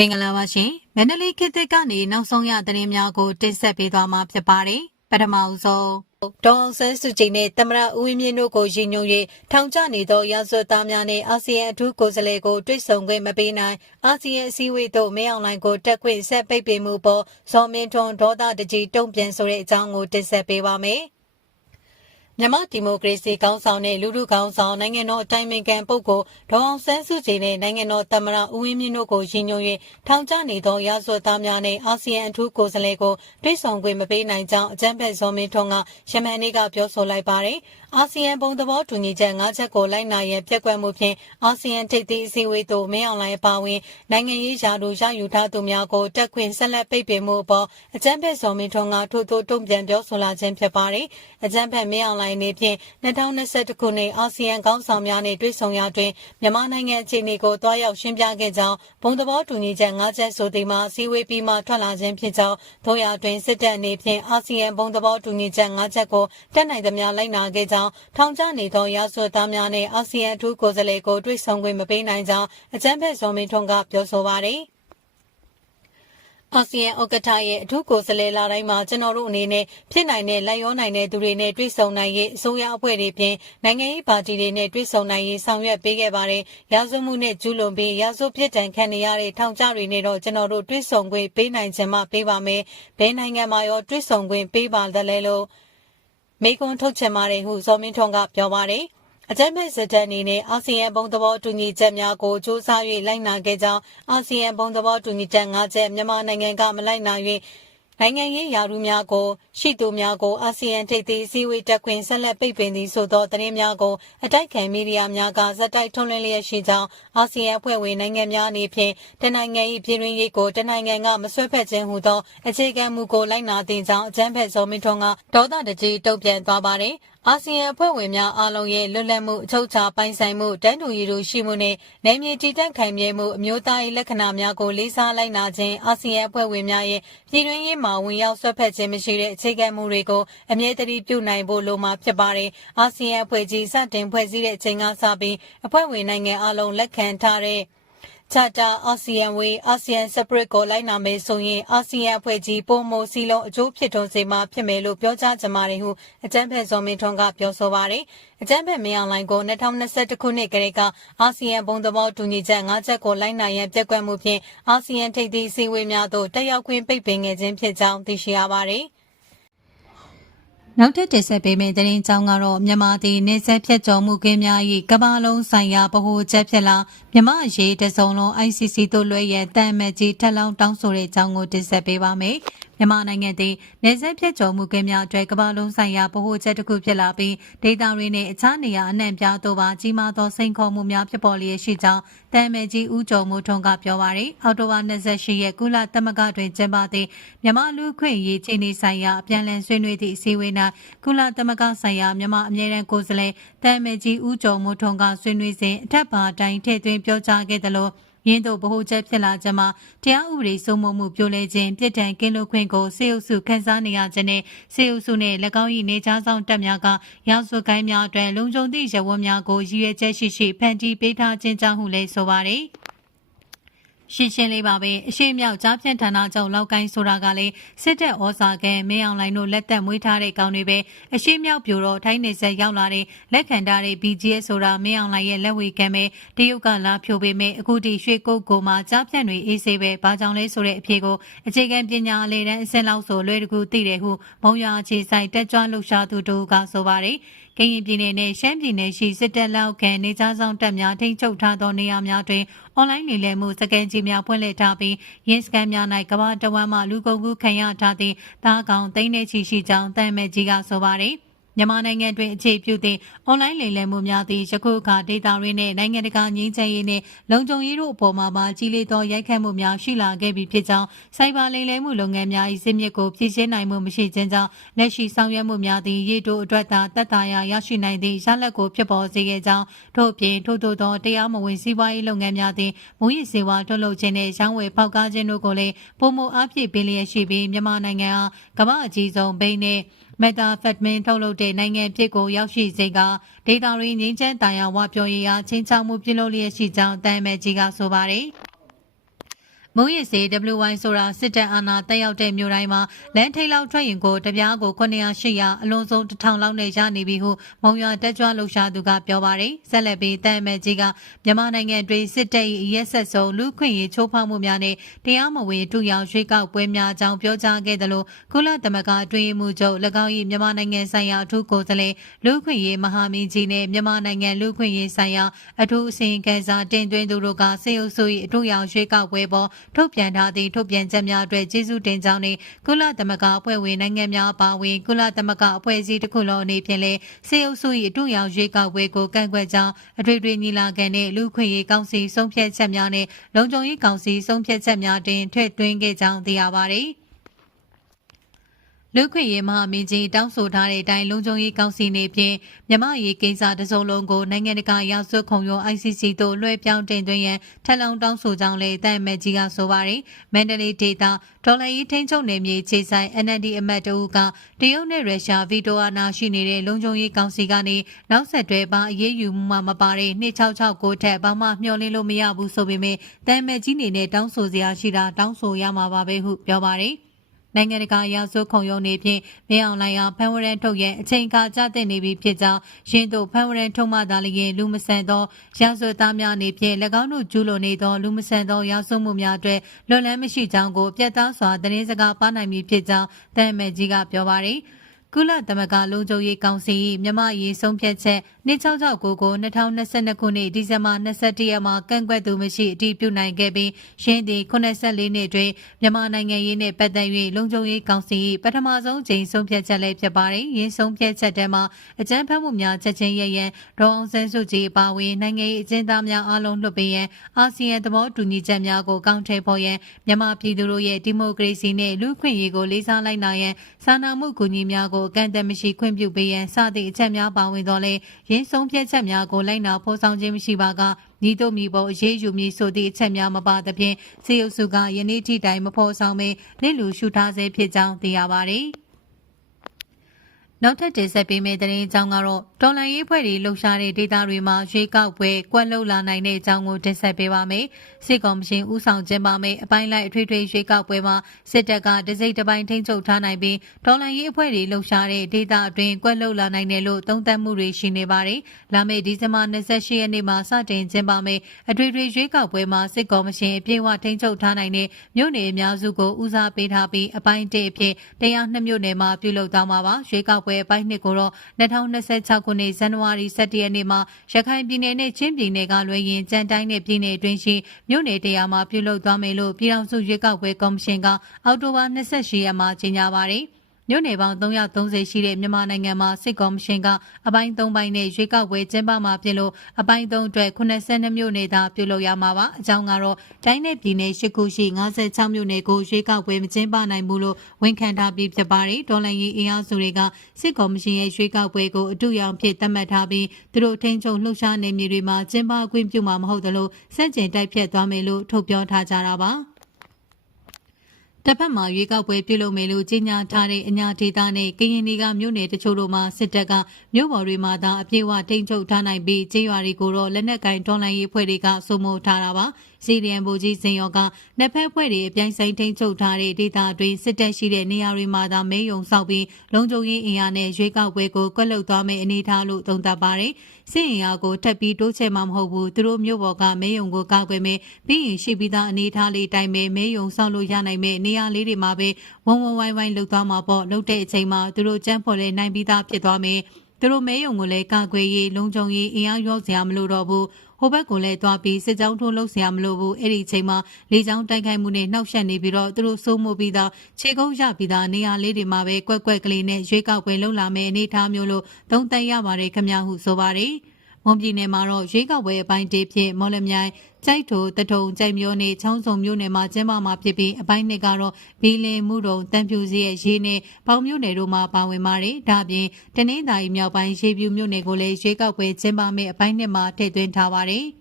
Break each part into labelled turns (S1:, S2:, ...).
S1: မင်္ဂလာပါရှင်မန္တလေးခေတ်သစ်ကနေနောက်ဆုံးရသတင်းများကိုတင်ဆက်ပေးသွားမှာဖြစ်ပါတယ်ပထမအဆုံးဒေါအောင်ဆန်းစုကြည်နဲ့တမရဦးဝင်းမြင့်တို့ကိုရည်ညွှန်း၍ထောင်ချနေသောရာဇဝတ်သားများနဲ့အာဆီယံအထူးကိုယ်စားလှယ်ကိုတွေ့ဆုံခွင့်မပေးနိုင်အာဆီယံအစည်းအဝေးသို့မဲအောင်လိုင်းကိုတက်ခွင့်ဆက်ပိတ်ပင်မှုပေါ်ဇော်မင်းထွန်းဒေါသတကြီးတုံ့ပြန်ဆိုတဲ့အကြောင်းကိုတင်ဆက်ပေးပါမယ် မြန်မာဒီမိုကရေစီကောင်းဆောင်တဲ့လူလူကောင်းဆောင်နိုင်ငံတော်အတိုင်းအမြံခံပုဂ္ဂိုလ်ဒေါအောင်ဆန်းစုကြည်နဲ့နိုင်ငံတော်သမ္မတဦးဝင်းမြင့်တို့ကိုရည်ညွှန်း၍ထောင်ချနေသောရာဇဝတ်သားများနဲ့အာဆီယံအထူးကိုယ်စားလှယ်ကိုတွေ့ဆုံခွင့်မပေးနိုင်ကြောင်းအကြံဖက်ဇော်မင်းထွန်းကရှမန်နေ့ကပြောဆိုလိုက်ပါတယ်။အာဆီယံဘုံသဘောတူညီချက်၅ချက်ကိုလိုက်နာရန်ပြက်ကွက်မှုဖြင့်အာဆီယံထိပ်သီးအစည်းအဝေးသို့မင်းအောင်လှိုင်အပါအဝင်နိုင်ငံရေးရာထူးရယူထားသူများကိုတက်ခွင့်ဆက်လက်ပိတ်ပင်မှုအပေါ်အကြံဖက်ဇော်မင်းထွန်းကထို့ထို့တုံ့ပြန်ပြောဆိုလာခြင်းဖြစ်ပါတယ်။အကြံဖက်မင်းအောင်လှိုင်အနေဖြင့်2021ခုနှစ်အာဆီယံခေါင်းဆောင်များနဲ့တွေ့ဆုံရာတွင်မြန်မာနိုင်ငံအခြေအနေကိုတွားရောက်ရှင်းပြခဲ့ကြောင်းဘုံသဘောတူညီချက်၅ချက်ဆိုသည်မှာစီဝေးပြီးမှထွက်လာခြင်းဖြစ်ကြောင်းတို့ရာတွင်စစ်တပ်အနေဖြင့်အာဆီယံဘုံသဘောတူညီချက်၅ချက်ကိုတက်နိုင်သမျှလိုက်နာခဲ့ကြောင်းထောင်ချနေသောရာဇဝတ်သားများနဲ့အာဆီယံအထူးကိုယ်စားလှယ်ကိုတွေ့ဆုံခွင့်မပေးနိုင်ကြောင်းအကြံဖက်ဇော်မင်းထွန်းကပြောဆိုပါတယ်။အာဆီယံဥက္ကဋ္ဌရဲ့အထူးကိုယ်စားလှယ်လာတိုင်းမှာကျွန်တော်တို့အနေနဲ့ဖြစ်နိုင်တဲ့လက်ရောနိုင်တဲ့သူတွေနဲ့တွေ့ဆုံနိုင်ရေးအစိုးရအဖွဲ့တွေပြင်နိုင်ငံရေးပါတီတွေနဲ့တွေ့ဆုံနိုင်ရေးဆောင်ရွက်ပေးခဲ့ပါတယ်။ရာဇဝမှုနဲ့ကျူးလွန်ပြီးရာဇဝပြစ်ဒဏ်ခံနေရတဲ့ထောင်ကျတွေနဲ့တော့ကျွန်တော်တို့တွေ့ဆုံခွင့်ပေးနိုင်ခြင်းမှပေးပါမယ်။ဘယ်နိုင်ငံမှာရောတွေ့ဆုံခွင့်ပေးပါသလဲလို့ မေကွန်ထုတ်ချင်ပါတယ်ဟုဇော်မင်းထွန်းကပြောပါတယ်။အကြမ်းဖက်စစ်တပ်အနေနဲ့အာဆီယံဘုံသဘောတူညီချက်များကိုစ조사၍လိုက်နာခဲ့ကြောင်းအာဆီယံဘုံသဘောတူညီချက်၅ချက်မြန်မာနိုင်ငံကမလိုက်နာ၍ နိုင်ငံရေးယာရုများကိုရှိသူများကိုအာဆီယံထိပ်သီးအစည်းအဝေးတက်ခွင့်ဆက်လက်ပိတ်ပင်သည်ဆိုသောသတင်းများကိုအတိုက်ခံမီဒီယာများကဇက်တိုက်ထွန်းလင်းလျက်ရှိကြောင်းအာဆီယံအဖွဲ့ဝင်နိုင်ငံများအနေဖြင့်တနိုင်ငံ၏ပြည်တွင်းရေးကိုတနိုင်ငံကမဆွဲဖက်ခြင်းဟူသောအခြေခံမူကိုလိုက်နာသည့်ကြောင်းအကြမ်းဖက်ဇော်မင်းထွန်းကဒေါသတကြီးတုံ့ပြန်သွားပါတယ်အာဆီယံအဖွဲ့ဝင်များအားလုံးရဲ့လွတ်လပ်မှုအချုပ်အခြာပိုင်ဆိုင်မှုတန်းတူရည်တို့ရှိမှုနဲ့နယ်မြေတည်တံ့ခိုင်မြဲမှုအမျိုးသားရေးလက္ခဏာများကိုလေးစားလိုက်နာခြင်းအာဆီယံအဖွဲ့ဝင်များရဲ့ပြည်တွင်းရေးမှာဝင်ရောက်ဆွတ်ဖက်ခြင်းမရှိတဲ့အခြေခံမှုတွေကိုအမြဲတမ်းပြုနိုင်ဖို့လိုမှာဖြစ်ပါတယ်။အာဆီယံအဖွဲ့ကြီးစတင်ဖွဲ့စည်းတဲ့အချိန်ကစပြီးအဖွဲ့ဝင်နိုင်ငံအလုံးလက်ခံထားတဲ့ ချာတာအာဆီယံဝေးအာဆီယံစပရစ်ကိုလိုက်နာမယ်ဆိုရင်အာဆီယံအဖွဲ့ကြီးပုံမိုစီလုံးအကျိုးဖြစ်ထွန်းစေမှာဖြစ်မယ်လို့ပြောကြားကြမှာတယ်ဟုအကြံဖက်ဇော်မင်းထွန်းကပြောဆိုပါတယ်။အကြံဖက်မင်းအောင်လိုင်ကို2021ခုနှစ်ကလေးကအာဆီယံဘုံသဘောတူညီချက်၅ချက်ကိုလိုက်နာရန်ပြက်ကွက်မှုဖြင့်အာဆီယံထိပ်သီးအစည်းအဝေးများသို့တက်ရောက်ခွင့်ပိတ်ပင်ခဲ့ခြင်းဖြစ်ကြောင်းသိရှိရပါတယ်။ နောက်ထပ်တင်ဆက်ပေးမယ့်သတင်းကြောင်းကတော့မြန်မာပြည်နေဆက်ဖြတ်ကျော်မှုကင်းများ၏ကမ္ဘာလုံးဆိုင်ရာဗဟိုချက်ဖြစ်လာမြန်မာရေးတစုံလုံး ICC တို့လွှဲရဲတန်အမတ်ကြီးထက်လောင်းတောင်းဆိုတဲ့အကြောင်းကိုတင်ဆက်ပေးပါမယ်။ မြန်မာနိုင်ငံသည်နေဆက်ဖြတ်ကျော်မှုကင်းများအတွက်ကမ္ဘာလုံးဆိုင်ရာဗဟိုချက်တစ်ခုဖြစ်လာပြီးဒေသတွေနဲ့အခြားနေရာအနှံ့ပြားသို့ပါကြီးမားသောစိန်ခေါ်မှုများဖြစ်ပေါ်လျက်ရှိကြောင်းတမ်မဲကြီးဦးကျော်မိုးထွန်းကပြောပါရယ်အော်တိုဝါ28ရက်ကုလသမဂ္ဂတွင်ကျင်းပသည့်မြန်မာလူခွင့်ရေးချိန်နေဆိုင်ရာအပြန်အလှန်ဆွေးနွေးသည့်အစည်းအဝေး၌ကုလသမဂ္ဂဆိုင်ရာမြန်မာအမြဲတမ်းကိုယ်စားလှယ်တမ်မဲကြီးဦးကျော်မိုးထွန်းကဆွေးနွေးစဉ်အထက်ပါတိုင်းထည့်သွင်းပြောကြားခဲ့သလို ရင်းတို့ဗဟိုချက်ဖြစ်လာခြင်းမှာတရားဥပဒေစိုးမိုးမှုပြိုလဲခြင်းပြစ်ဒဏ်ကင်းလွတ်ခွင့်ကိုစေအုပ်စုခန်းစားနေရခြင်းနဲ့စေအုပ်စုနဲ့၎င်း၏နေကြားဆောင်တပ်များကရောက်စွကိုင်းများအတွက်လုံခြုံသည့်ရဝတ်များကိုရည်ရွယ်ချက်ရှိရှိဖန်တီးပေးထားခြင်းကြောင့်ဟုလည်းဆိုပါတယ်။ ရှင်းရှင်းလေးပါပဲအရှိမြောက်ကြားဖြန့်ဌာနချုပ်လောက်ကိုင်းဆိုတာကလည်းစစ်တပ်ဩဇာကဲမင်းအောင်လိုင်တို့လက်သက်မွေးထားတဲ့ကောင်တွေပဲအရှိမြောက်ပြိုတော့ထိုင်းနေဆက်ရောက်လာတဲ့လက်ခံထားတဲ့ BGS ဆိုတာမင်းအောင်လိုင်ရဲ့လက်ဝေကံပဲတရုတ်ကလာဖြိုပေးမယ်အခုတီရွှေကုတ်ကိုမှကြားဖြန့်တွေအေးဆေးပဲဘာကြောင့်လဲဆိုတဲ့အဖြေကိုအခြေခံပညာအလေတန်းအစင်းလောက်ဆိုလွယ်တကူသိတယ်ဟုမုံရွာခြေဆိုင်တက်ကြွလှုပ်ရှားသူတို့ကဆိုပါတယ် ကရင်ပြည်နယ်နဲ့ရှမ်းပြည်နယ်ရှိစစ်တပ်လက်အောက်ခံနေကြားဆောင်တပ်များထိန်းချုပ်ထားသောနေရာများတွင်အွန်လိုင်းနေလည်မှုစကန်ကြီးများဖွင့်လှစ်ထားပြီးရင်းစကန်များ၌ကမ္ဘာတဝမ်းမှလူကုန်ကူးခံရထားသည့်သားကောင်သိန်းနေချီရှိကြောင်းတမ်မဲ့ကြီးကဆိုပါတယ်။ မြန်မာနိုင်ငံတွင်အခြေပြုသည့်အွန်လိုင်းလိမ်လည်မှုများသည့်ယခုအခါဒေတာရင်းနှင့်နိုင်ငံတကာငြိမ်းချမ်းရေးနှင့်လုံခြုံရေးတို့အပေါ်မှာပါကြီးလေးသောရိုက်ခတ်မှုများရှိလာခဲ့ပြီဖြစ်ကြောင်းစိုက်ဘာလိမ်လည်မှုလုပ်ငန်းများ၏စစ်မြစ်ကိုပြည်ရှင်းနိုင်မှုမရှိခြင်းကြောင့်လက်ရှိဆောင်ရွက်မှုများသည့်ရေတိုအတွက်သာတက်တာရာရရှိနိုင်သည့်ရလဒ်ကိုဖြစ်ပေါ်စေခဲ့ကြောင်းထို့ပြင်ထို့သောသောတရားမဝင်စီးပွားရေးလုပ်ငန်းများသည့်မူရည်စေဝါထုတ်လုပ်ခြင်းနှင့်ရောင်းဝယ်ပေါက်ကားခြင်းတို့ကိုလည်းပုံမအားဖြင့်ပေးလျက်ရှိပြီးမြန်မာနိုင်ငံအားကမ္ဘာအကြီးဆုံးဘိန်းနှင့် မက်တာဖက်မင်ထုတ်လုပ်တဲ့နိုင်ငံဖြစ်ကိုရောက်ရှိစေကဒေတာရင်းငင်းချမ်းတာယာဝပြောရေးအားချင်းချောက်မှုပြုလုပ်လျက်ရှိကြောင်းတမ်မဲကြီးကဆိုပါတယ်။ မမိုးရည်စေ WY ဆိုတာစစ်တပ်အာဏာတက်ရောက်တဲ့မြို့တိုင်းမှာလမ်းထိပ်လောက်ထွက်ရင်ကိုတပြားကို900 800အလွန်ဆုံး1000လောက်နဲ့ရနေပြီဟုမုံရွာတက်ကြွလှုပ်ရှားသူကပြောပါတယ်ဆက်လက်ပြီးတန်အမတ်ကြီးကမြန်မာနိုင်ငံတွင်စစ်တပ်၏ရက်ဆက်ဆုံးလူခွင့်ရေးချိုးဖောက်မှုများနဲ့တရားမဝင်တူရောင်ရွေးကောက်ပွဲများအကြောင်းပြောကြားခဲ့တယ်လို့ကုလသမဂ္ဂအတွင်းရေးမှူးချုပ်၎င်း၏မြန်မာနိုင်ငံဆိုင်ရာအထူးကိုယ်စားလှယ်လူခွင့်ရေးမဟာမင်းကြီးနဲ့မြန်မာနိုင်ငံလူခွင့်ရေးဆိုင်ရာအထူးအစီရင်ခံစာတင်သွင်းသူတို့ကစေအုပ်စု၏အထူးရောင်ရွေးကောက်ပွဲပေါ်ထုတ်ပြန်ထားသည့်ထုတ်ပြန်ချက်များအတွက်ကျေးဇူးတင်ကြောင်းနဲ့ကုလသမဂ္ဂအဖွဲ့ဝင်နိုင်ငံများအပါအဝင်ကုလသမဂ္ဂအဖွဲ့အစည်းတစ်ခုလုံးအနေဖြင့်လည်းစေအုပ်စု၏အထူးရောင်ရွေးကောက်ပွဲကိုကန့်ကွက်ကြောင်းအထွေထွေညီလာခံနှင့်လူခွင့်ရေးကောင်စီဆုံးဖြတ်ချက်များနဲ့လုံခြုံရေးကောင်စီဆုံးဖြတ်ချက်များတွင်ထည့်သွင်းခဲ့ကြောင်းသိရပါသည်။ လူခွင့်ရေးမဟာမင်းကြီးတောင်းဆိုထားတဲ့အတိုင်းလုံခြုံရေးကောင်စီနေဖြင့်မြမရေးကိစ္စတစုံလုံးကိုနိုင်ငံတကာရာဇဝတ်ခုံရုံး ICC သို့လွှဲပြောင်းတင်သွင်းရန်ထပ်လောင်းတောင်းဆိုကြောင်းလည်းတန်မဲ့ကြီးကဆိုပါတယ်။မန္တလေးဒေသဒေါ်လာရေးထိန်းချုပ်နယ်မြေခြေဆိုင် NLD အမတ်တဦးကတရုတ်နဲ့ရုရှားဗီတိုအာဏာရှိနေတဲ့လုံခြုံရေးကောင်စီကနေနောက်ဆက်တွဲပါအရေးယူမှုမှမပါတဲ့2669ထက်ဘာမှမျှော်လင့်လို့မရဘူးဆိုပေမဲ့တန်မဲ့ကြီးနေနဲ့တောင်းဆိုစရာရှိတာတောင်းဆိုရမှာပါပဲဟုပြောပါတယ်။ နိုင်ငံတကာရာဇဝတ်ခုံရုံးနေဖြင့်မင်းအောင်လှိုင်ဟာဖန်ဝရန်ထုတ်ရန်အချိန်အခါကြတဲ့နေပြီဖြစ်ကြောင်းရင်းတို့ဖန်ဝရန်ထုတ်မှသာလျင်လူမဆန်သောရာဇဝတ်သားများအနေဖြင့်၎င်းတို့ကျူးလွန်နေသောလူမဆန်သောရာဇဝတ်မှုများအတွက်လွန်လန်းမရှိကြောင်းကိုပြတ်သားစွာသတင်းစကားပါနိုင်မည်ဖြစ်ကြောင်းတန်မဲ့ကြီးကပြောပါရယ် ကုလသမဂ္ဂလုံခြုံရေးကောင်စီမြမရေးဆုံးဖြတ်ချက်2669ကို2022ခုနှစ်ဒီဇင်ဘာ21ရက်မှာကန့်ကွက်သူမရှိအတည်ပြုနိုင်ခဲ့ပြီးရင်းသည်84နှစ်တွင်မြန်မာနိုင်ငံရေးနှင့်ပတ်သက်၍လုံခြုံရေးကောင်စီပထမဆုံးချိန်ဆုံးဖြတ်ချက်လည်းဖြစ်ပါတယ်။ရင်းဆုံးဖြတ်ချက်ထဲမှာအကြမ်းဖက်မှုများချက်ချင်းရရန်ဒေါအောင်ဆန်းစုကြည်အပါအဝင်နိုင်ငံရေးအကျဉ်းသားများအားလုံးလွှတ်ပေးရန်အာဆီယံသဘောတူညီချက်များကိုကောင်းထည့်ဖို့ရန်မြန်မာပြည်သူတို့ရဲ့ဒီမိုကရေစီနှင့်လူ့ခွင့်ရေးကိုလေးစားလိုက်နာရန်စာနာမှုကူညီများကိုအကန့်အသတ်မရှိခွင့်ပြုပေးရန်စသည့်အချက်များပါဝင်တော်လဲရင်းဆုံးဖြတ်ချက်များကိုလိုက်နာဖော်ဆောင်ခြင်းမရှိပါကညီတို့မိဖို့အရေးယူမည်ဆိုသည့်အချက်များမပါသဖြင့်စေအုပ်စုကယနေ့ထိတိုင်မဖော်ဆောင်မလစ်လူရှုထားဆဲဖြစ်ကြောင်းသိရပါသည်။ နောက်ထပ်တင်ဆက်ပေးမယ့်သတင်းအကြောင်းကတော့တော်လန်ရေးဖွဲ့တွေလှုပ်ရှားတဲ့ဒေသတွေမှာရွေးကောက်ပွဲကွက်လှုပ်လာနိုင်တဲ့အကြောင်းကိုတင်ဆက်ပေးပါမယ်။စစ်ကောင်မရှင်ဦးဆောင်ကျင်းပမယ့်အပိုင်းလိုက်အထွေထွေရွေးကောက်ပွဲမှာစစ်တပ်ကတစိမ့်တစ်ပိုင်းထိန်းချုပ်ထားနိုင်ပြီးတော်လန်ရေးအဖွဲ့တွေလှုပ်ရှားတဲ့ဒေသအတွင်းကွက်လှုပ်လာနိုင်တယ်လို့သုံးသပ်မှုတွေရှိနေပါတယ်။လာမယ့်ဒီဇင်ဘာ28ရက်နေ့မှာစတင်ကျင်းပမယ့်အထွေထွေရွေးကောက်ပွဲမှာစစ်ကောင်မရှင်အပြည့်အဝထိန်းချုပ်ထားနိုင်တဲ့မြို့နယ်အများစုကိုဦးစားပေးထားပြီးအပိုင်းတစ်အဖြစ်တရားနှစ်မြို့နယ်မှာပြုလုပ်သွားမှာပါ။ရွေးကောက်ပွဲအပိုင်းနှစ်ကိုတော့2026ခုနှစ်ဇန်နဝါရီ17ရက်နေ့မှာရခိုင်ပြည်နယ်နဲ့ချင်းပြည်နယ်ကလွဲရင်ကြံတိုင်းနယ်ပြည်နယ်အတွင်းရှိမြို့နယ်တရားမှာပြုလုပ်သွားမယ်လို့ပြည်ထောင်စုရွေးကောက်ပွဲကော်မရှင်ကအောက်တိုဘာ28ရက်မှာကြေညာပါတယ်။ မြို့နယ်ပေါင်း330ရှိတဲ့မြန်မာနိုင်ငံမှာစစ်ကော်မရှင်ကအပိုင်း3ပိုင်းနဲ့ရွေးကောက်ပွဲကျင်းပမှာဖြစ်လို့အပိုင်း3အတွက်82မြို့နယ်သာပြုလုပ်ရမှာပါအကြောင်းကတော့တိုင်းနယ်ပြည်နယ်၈ခုရှိ56မြို့နယ်ကိုရွေးကောက်ပွဲမကျင်းပနိုင်ဘူးလို့ဝန်ခံထားပြီးဖြစ်ပါတယ်ဒေါ်လာရေးအင်အားစုတွေကစစ်ကော်မရှင်ရဲ့ရွေးကောက်ပွဲကိုအတူရောင်ဖြစ်သတ်မှတ်ထားပြီးသူတို့ထိန်းချုပ်လှုပ်ရှားနေမြေတွေမှာကျင်းပခွင့်ပြုမှာမဟုတ်သလိုစန့်ကျင်တိုက်ဖြတ်သွားမယ်လို့ထုတ်ပြောထားကြတာပါ တစ်ဖက်မှာရွေးကောက်ပွဲပြုလုပ်မယ်လို့ကြေညာထားတဲ့အညာဒေသနဲ့ကရင်ပြည်ကမြို့နယ်တချို့တို့မှာစစ်တပ်ကမြို့ပေါ်တွေမှာသာအပြည့်အဝထိန်းချုပ်ထားနိုင်ပြီးကြေးရွာတွေကိုတော့လက်နက်ကင်တွန်းလှန်ရေးဖွဲ့တွေကစိုးမိုးထားတာပါစီရီယံဘူကြီးစင်ရောကနှစ်ဖက်ဖွဲ့တွေအပြိုင်ဆိုင်ထိန်းချုပ်ထားတဲ့ဒေသအတွင်းစစ်တပ်ရှိတဲ့နေရာတွေမှာသာမဲယုံဆောက်ပြီးလုံခြုံရေးအင်အားနဲ့ရွေးကောက်ပွဲကိုကွက်လွတ်သွားမယ့်အနေအထားလို့သုံးသပ်ပါတယ်စစ်အင်အားကိုထပ်ပြီးတိုးချဲ့မှာမဟုတ်ဘူးသူတို့မျိုးပေါ်ကမဲယုံကိုကောက်ွယ်မယ်ပြီးရင်ရှိပြီးသားအနေအထားလေးတိုင်းပဲမဲယုံဆောက်လို့ရနိုင်မယ့်နေရာလေးတွေမှာပဲဝုံဝုံဝိုင်းဝိုင်းလှုပ်သွားမှာပေါ့လှုပ်တဲ့အချိန်မှာသူတို့ကြမ်းဖော်လဲနိုင်ပြီးသားဖြစ်သွားမယ် သူတို့မဲယုံကိုလည်းကာကွယ်ရေးလုံခြုံရေးအင်အားရော့စရာမလိုတော့ဘူးဟိုဘက်ကိုလည်းတွားပြီးစစ်ကြောင်းထိုးလုပ်စရာမလိုဘူးအဲ့ဒီအချိန်မှာလေကြောင်းတိုက်ခိုက်မှုနဲ့နှောက်ယှက်နေပြီးတော့သူတို့စိုးမိုးပြီးသားခြေကုပ်ရပြီးသားနေရာလေးတွေမှာပဲကွက်ကွက်ကလေးနဲ့ရွေးကောက်ပွဲလုပ်လာမယ်အနေအထားမျိုးလို့သုံးသပ်ရပါတယ်ခမရဟုဆိုပါတယ်။ မွန်ပြည်နယ်မှာတော့ရွေးကောက်ပွဲအပိုင်းတေးဖြင့်မော်လမြိုင်ကြိုက်ထိုတထုံကြိုက်မျိုးနဲ့ချောင်းစုံမျိုးနယ်မှာကျင်းပမှာဖြစ်ပြီးအပိုင်းနှစ်ကတော့ဘီလင်မှုတုံတန်ဖြူစီရဲ့ရေးနဲ့ပေါင်မျိုးနယ်တို့မှာပါဝင်ပါတယ်။ဒါ့အပြင်တနင်္သာရီမြောက်ပိုင်းရေပြူမျိုးနယ်ကိုလည်းရွေးကောက်ပွဲကျင်းပမယ့်အပိုင်းနှစ်မှာထည့်သွင်းထားပါတယ်။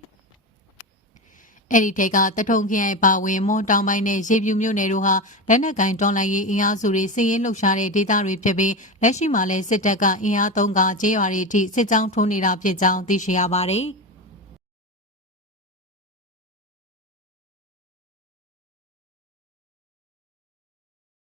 S1: အဲ့ဒီထဲကတထုံခရိုင်ပါဝင်မွန်တောင်ပိုင်းနဲ့ရေပြူမြို့နယ်တို့ဟာလက်နက်ကင်တော်လှန်ရေးအင်အားစုတွေစီးရင်လှုပ်ရှားတဲ့ဒေသတွေဖြစ်ပြီးလက်ရှိမှာလည်းစစ်တပ်ကအင်အားသုံးကကြေးရွာတွေအထိစစ်ကြောင်းထိုးနေတာဖြစ်ကြောင်းသိရှိရပါတယ်။